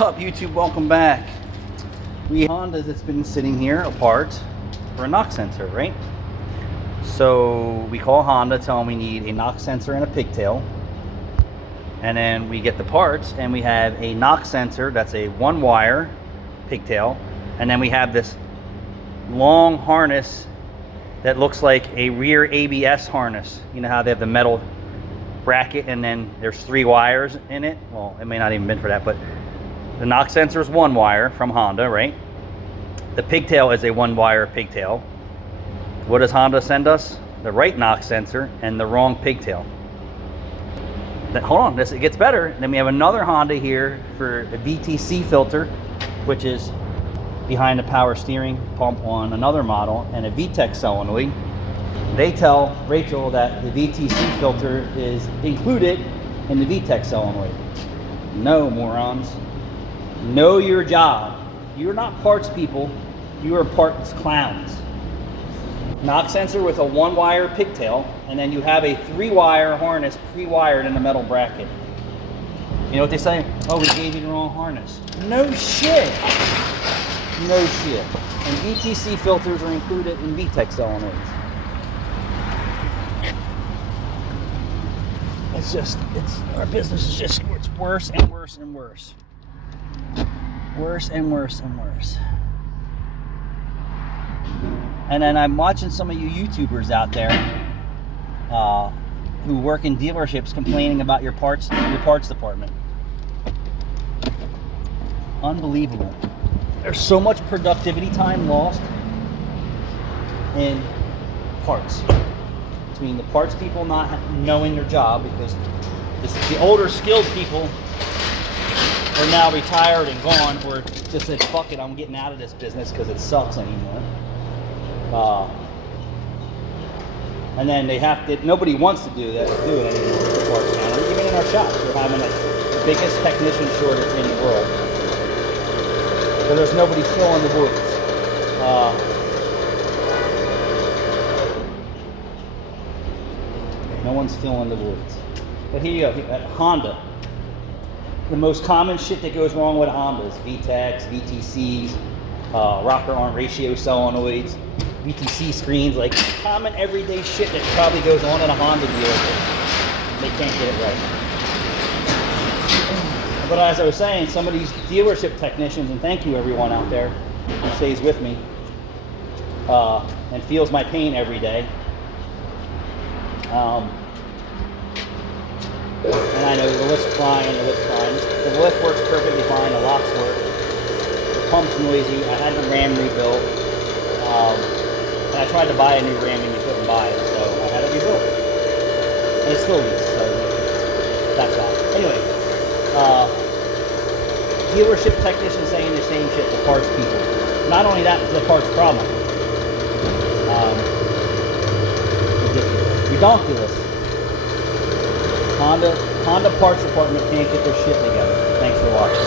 What's up, YouTube? Welcome back. Honda that's been sitting here apart for a knock sensor, right? So we call Honda, tell them we need a knock sensor and a pigtail, and then we get the parts and we have a knock sensor that's a one wire pigtail, and then we have this long harness that looks like a rear ABS harness. You know how they have the metal bracket and then there's 3 wires in it? Well, it may not even been for that, but the knock sensor is 1 wire from Honda, right? The pigtail is a 1 wire pigtail. What does Honda send us? The right knock sensor and the wrong pigtail. Hold on, it gets better. Then we have another Honda here for a VTC filter, which is behind the power steering pump on another model, and a VTEC solenoid. They tell Rachel that the VTC filter is included in the VTEC solenoid. No, morons. Know your job. You're not parts people, you are parts clowns. Knock sensor with a 1 wire pigtail, and then you have a 3 wire harness pre-wired in the metal bracket. You know what they say? Oh, we gave you the wrong harness. No shit. No shit. And VTC filters are included in VTEC solenoids. Our business is just, it's worse and worse and worse. Worse and worse and worse. And then I'm watching some of you YouTubers out there who work in dealerships complaining about your parts department. Unbelievable. There's so much productivity time lost in parts. Between the parts people not knowing their job, because the older skilled people are now retired and gone, or just said, fuck it, I'm getting out of this business because it sucks anymore. And then they have to, nobody wants to do that, do it anymore. Even in our shops, we're having the biggest technician shortage in the world. So there's nobody filling the woods. No one's filling the woods. But here you go, at Honda. The most common shit that goes wrong with Honda is VTECs, VTCs, rocker arm ratio solenoids, VTC screens, like common everyday shit that probably goes on at a Honda dealership. They can't get it right. But as I was saying, some of these dealership technicians, and thank you everyone out there who stays with me and feels my pain every day. And I know the lift's fine, the lift works perfectly fine, the locks work, the pump's noisy, I had the ram rebuilt, and I tried to buy a new ram and you couldn't buy it, so I had it rebuilt. And it still leaks, so that's that. Anyway, dealership technicians saying the same shit to parts people. Not only that, it's the parts problem. Ridiculous. Honda parts department can't get their shit together. Thanks for watching.